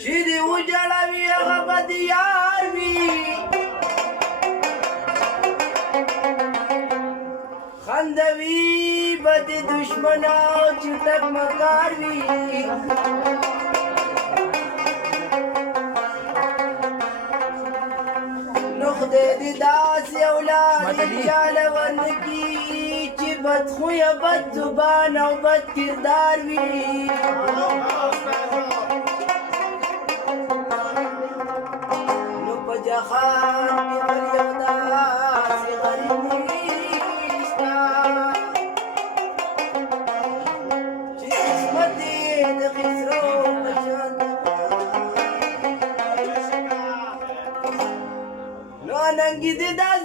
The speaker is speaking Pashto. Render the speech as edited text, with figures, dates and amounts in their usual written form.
چې دې وجړوي هغه به د یار وي خندوي به د دشمن او چټک مکار وي نو خدای دې داسې اولاد چاله ورنکي چې بد خویه بد زبان او بد کردار وي نو په جهان کې بل یو داسې غریب نشته چې قسمت یې د خسرو په شان نو ننګې دې داسې